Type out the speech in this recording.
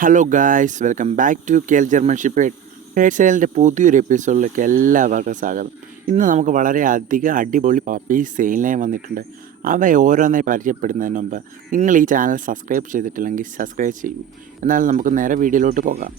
Hello guys welcome back to KL ജർമൻഷിപ്പ് ജർമ്മൻഷിപ്പ് സെയിലിന്റെ പുതിയൊരു എപ്പിസോഡിലേക്ക് എല്ലാവർക്കും സ്വാഗതം. ഇന്ന് നമുക്ക് വളരെ അധികം അടിപൊളി പപ്പി സെയിലിനായി വന്നിട്ടുണ്ട്. അവ ഓരോന്നായി പരിചയപ്പെടുന്നതിന് മുമ്പ് നിങ്ങൾ ഈ ചാനൽ സബ്സ്ക്രൈബ് ചെയ്തിട്ടില്ലെങ്കിൽ സബ്സ്ക്രൈബ് ചെയ്യൂ. എന്നാൽ നമുക്ക് നേരെ വീഡിയോയിലോട്ട് പോകാം.